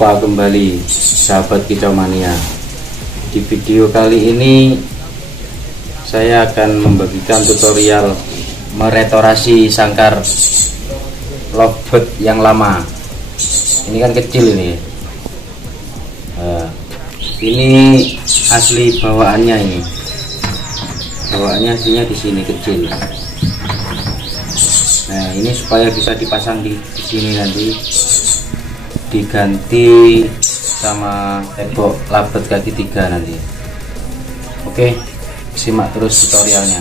Jumpa kembali sahabat kicau mania. Di video kali ini saya akan membagikan tutorial meretorasi sangkar lovebird yang lama. Ini kan kecil ini. Ini asli bawaannya ini. Bawaannya aslinya di sini kecil. Nah, ini supaya bisa dipasang di sini nanti diganti sama tembok labet kaki 3 nanti. Oke, simak terus tutorialnya.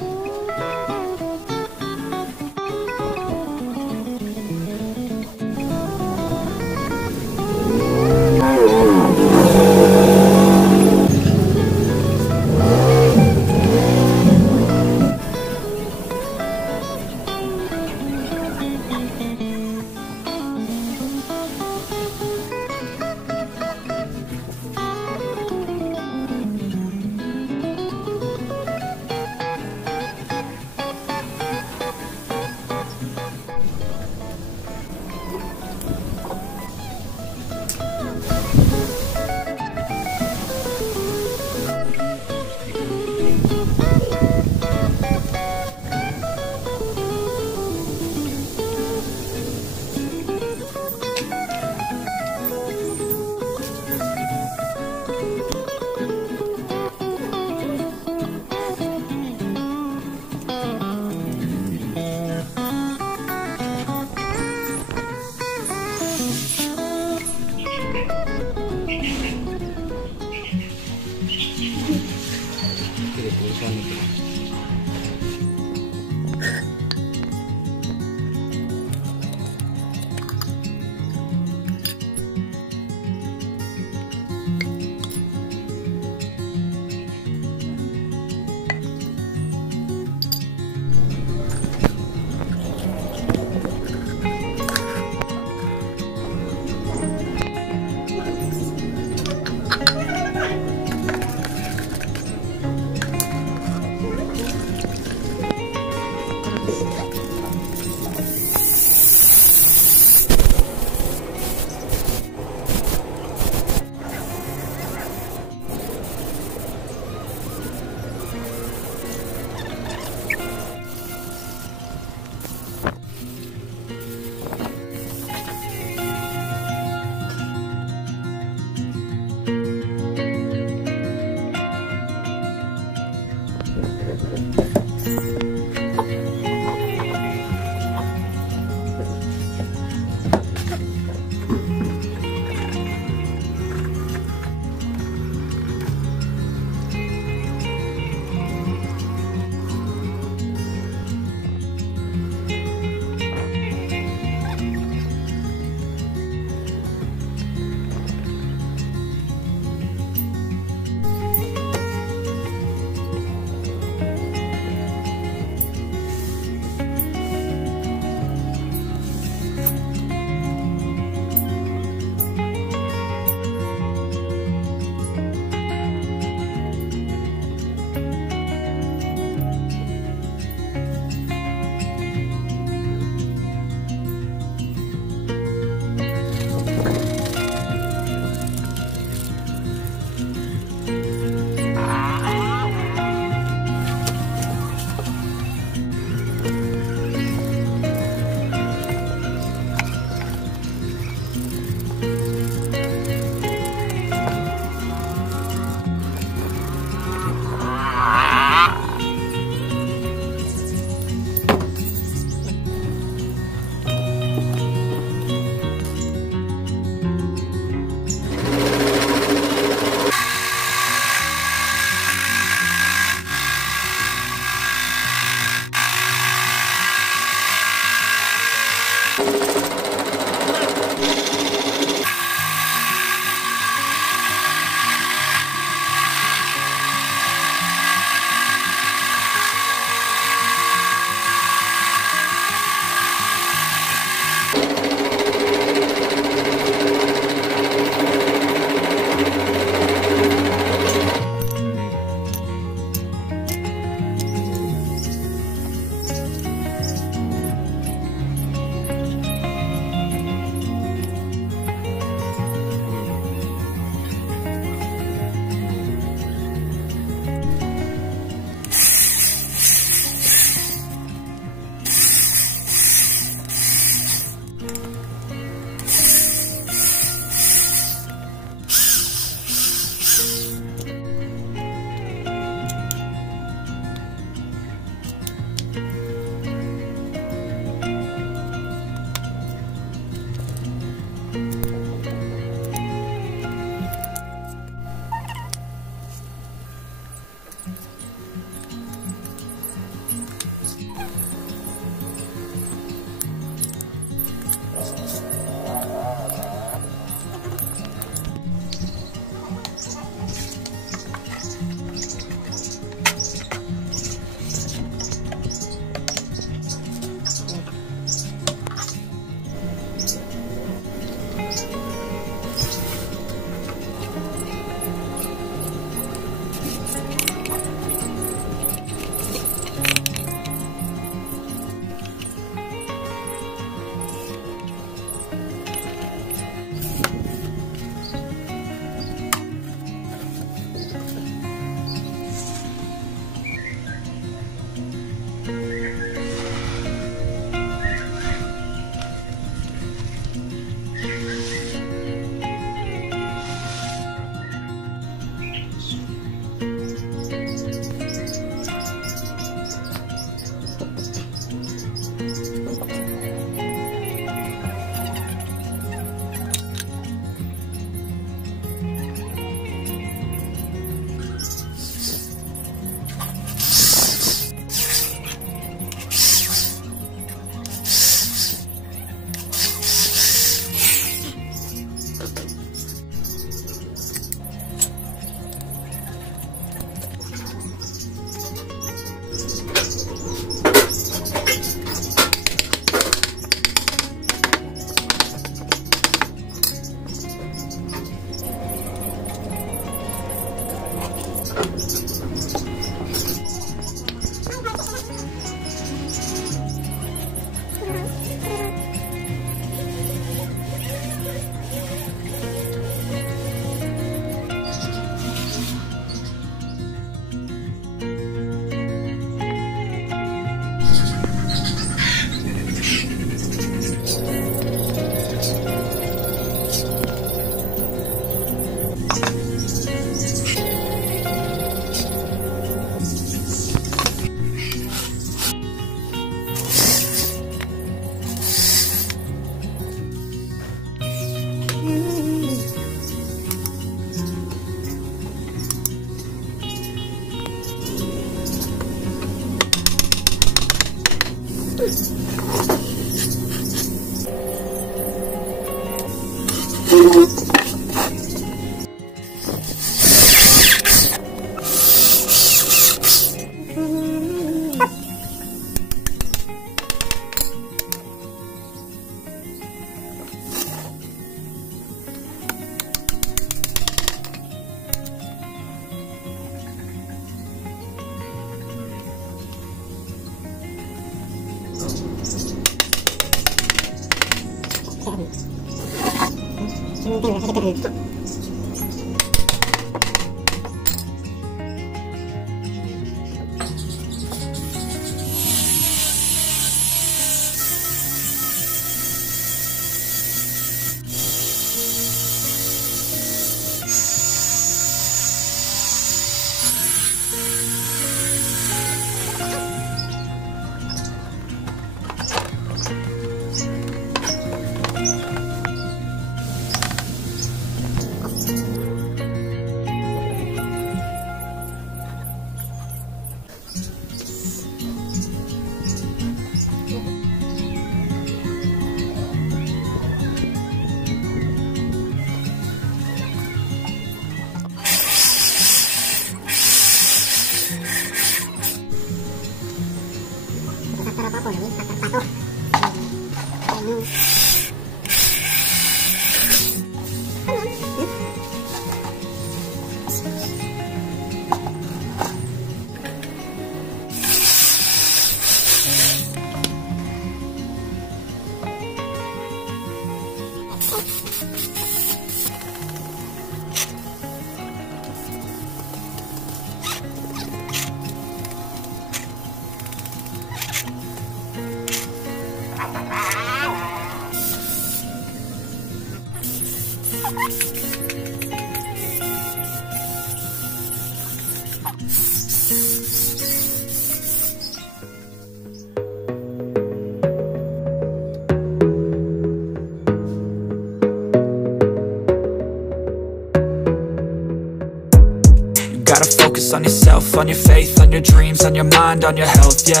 Gotta focus on yourself, on your faith, on your dreams, on your mind, on your health, yeah.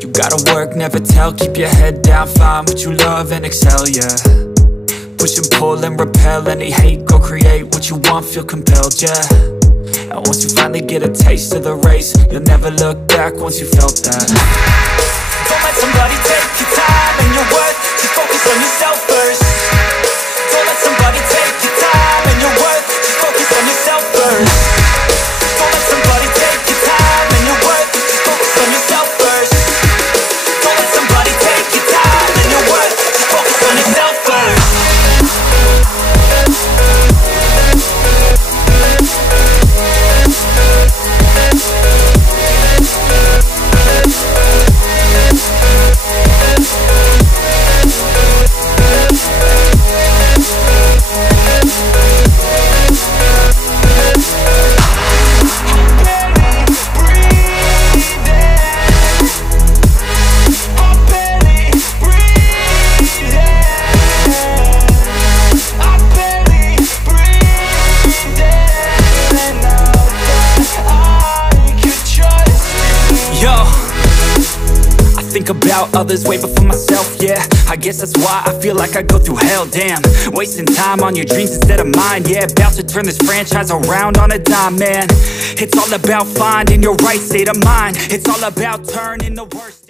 You gotta work, never tell, keep your head down, find what you love and excel, yeah. Push and pull and repel any hate, go create what you want, feel compelled, yeah. And once you finally get a taste of the race, you'll never look back once you felt that. Don't let somebody take your time and your worth, just focus on yourself first. Don't let somebody take your time and your worth, just focus on yourself first. Don't let somebody take your time and your worth, just focus on yourself first. Don't let somebody take your time and your worth, just focus on yourself first. About others way before myself, yeah. I guess that's why I feel like I go through hell, damn. Wasting time on your dreams instead of mine, yeah. About to turn this franchise around on a dime, man. It's all about finding your right state of mind. It's all about turning the worst